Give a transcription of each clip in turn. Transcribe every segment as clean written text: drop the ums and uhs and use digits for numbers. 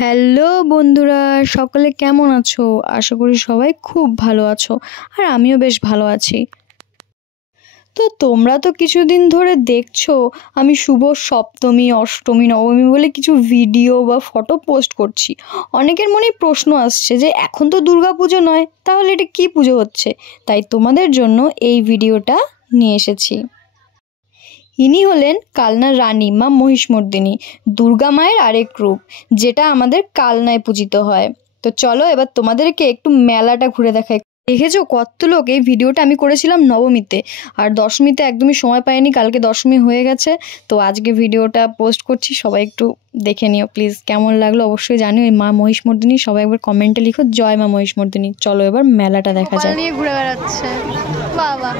Hello বন্ধুরা, সকলে কেমন আছো? আশা করি সবাই খুব ভালো আছো, আর আমিও বেশ ভালো আছি। তো তোমরা তো কিছুদিন ধরে দেখছো আমি শুভ সপ্তমী, অষ্টমী, নবমী বলে কিছু ভিডিও বা ফটো পোস্ট করছি। অনেকের মনেই প্রশ্ন আসছে যে এখন তো দুর্গা পুজো নয়, তাহলে এটা কি পুজো হচ্ছে? তাই তোমাদের জন্য এই ভিডিওটা নিয়ে এসেছি। ইনি হলেন কালনার রানী মা মহিষমর্দিনী, দুর্গা মায়ের আরেক রূপ, যেটা আমাদের কালনায় পূজিত হয়। তো চলো এবার তোমাদেরকে একটু মেলাটা ঘুরে দেখাই। দেখেছো কত লোক? এই ভিডিওটা আমি করেছিলাম নবমীতে, আর দশমীতে একদমই সময় পাইনি, কালকে দশমী হয়ে গেছে। তো আজকে ভিডিওটা পোস্ট করছি, সবাই একটু দেখে নিও প্লিজ। কেমন লাগলো অবশ্যই জানিও। এই মা মহিষমর্দিনী সবাই একবার কমেন্টে লিখো জয় মা মহিষমর্দিনী। চলো এবার মেলাটা দেখা যায়। নিয়ে ঘুরে বেড়াচ্ছে বাবা।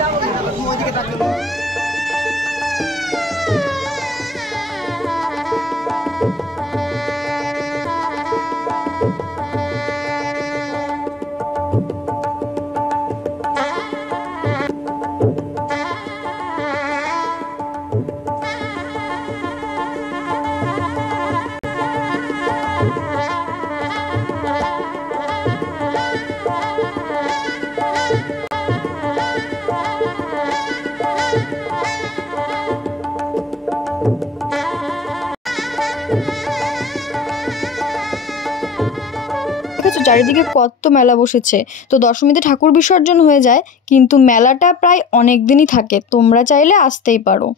চারিদিকে কত মেলা বসেছে। তো দশমীতে ঠাকুর বিসর্জন হয়ে যায়, কিন্তু মেলাটা প্রায় অনেক দিনই থাকে, তোমরা চাইলে আসতেই পারো।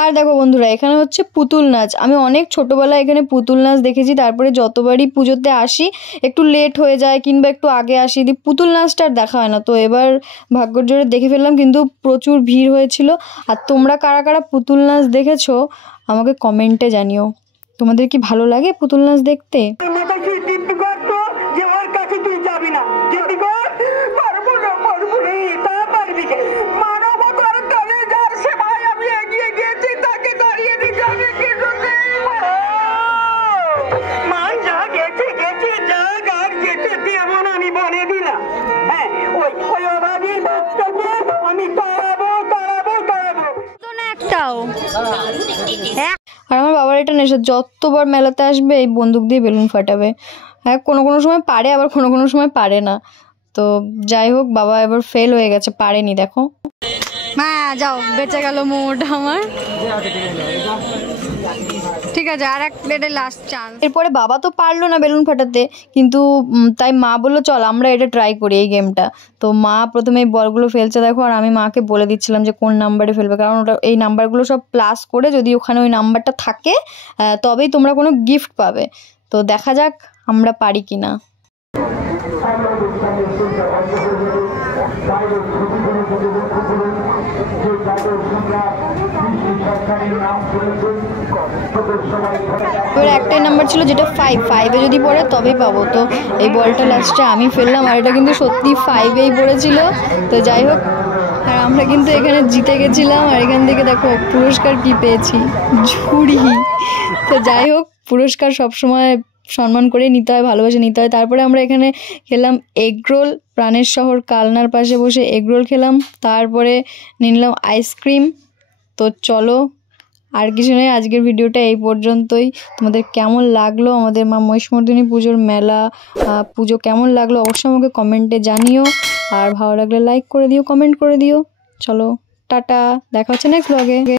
আর দেখো বন্ধুরা, এখানে হচ্ছে পুতুল নাচ। আমি অনেক ছোটবেলায় এখানে পুতুল নাচ দেখেছি, তারপরে যতবারই পুজোতে আসি একটু লেট হয়ে যায় কিংবা একটু আগে আসি, পুতুল নাচটা আর দেখা হয় না। তো এবার ভাগ্যের জোরে দেখে ফেললাম, কিন্তু প্রচুর ভিড় হয়েছিল। আর তোমরা কারা কারা পুতুল নাচ দেখেছো আমাকে কমেন্টে জানিও। তোমাদের কি ভালো লাগে পুতুল নাচ দেখতে? আর আমার বাবার এটা নেশা, যতবার মেলাতে আসবে এই বন্দুক দিয়ে বেলুন ফাটাবে। হ্যাঁ, কোনো কোনো সময় পারে, আবার কোনো কোনো সময় পারে না। তো যাই হোক, বাবা এবার ফেল হয়ে গেছে, পারেনি। দেখো মা, যাও, বেঁচে গেল মোটা আমার। ঠিক আছে, আর একটা লাস্ট চান্স। এরপরে বাবা তো পারলো না বেলুন ফাটাতে, কিন্তু তাই মা বললো চল আমরা এটা ট্রাই করি এই গেমটা। তো মা প্রথমে এই বলগুলো ফেলছে দেখো, আর আমি মাকে বলে দিচ্ছিলাম যে কোন নাম্বারে ফেলবে, কারণ ওটা এই নাম্বারগুলো সব প্লাস করে যদি ওখানে ওই নাম্বারটা থাকে তবেই তোমরা কোনো গিফট পাবে। তো দেখা যাক আমরা পারি কিনা। এবার একটাই নাম্বার ছিল যেটা 5 যদি পড়ে তবেই পাবো। তো এই বলটা লাস্টে আমি ফেললাম, আর এটা কিন্তু সত্যি 5এই পড়েছিল। তো যাই হোক, আর আমরা কিন্তু এখানে জিতে গেছিলাম। আর এখান থেকে দেখো পুরস্কার কি পেয়েছি, ঝুড়ি। তো যাই হোক, পুরস্কার সবসময় সম্মান করে নিতে হয়, ভালোবেসে নিতে হয়। তারপরে আমরা এখানে খেলাম এগরোল, প্রাণের শহর কালনার পাশে বসে এগরোল খেলাম। তারপরে নিলাম আইসক্রিম। তো চলো, আর কিছু নেই, আজকের ভিডিওটা এই পর্যন্তই। তোমাদের কেমন লাগলো আমাদের মা মহিষমর্দিনী পুজোর মেলা, পুজো কেমন লাগলো অবশ্যই আমাকে কমেন্টে জানিও। আর ভালো লাগলে লাইক করে দিও, কমেন্ট করে দিও। চলো টাটা, দেখা হচ্ছে নেক্সট ব্লগে।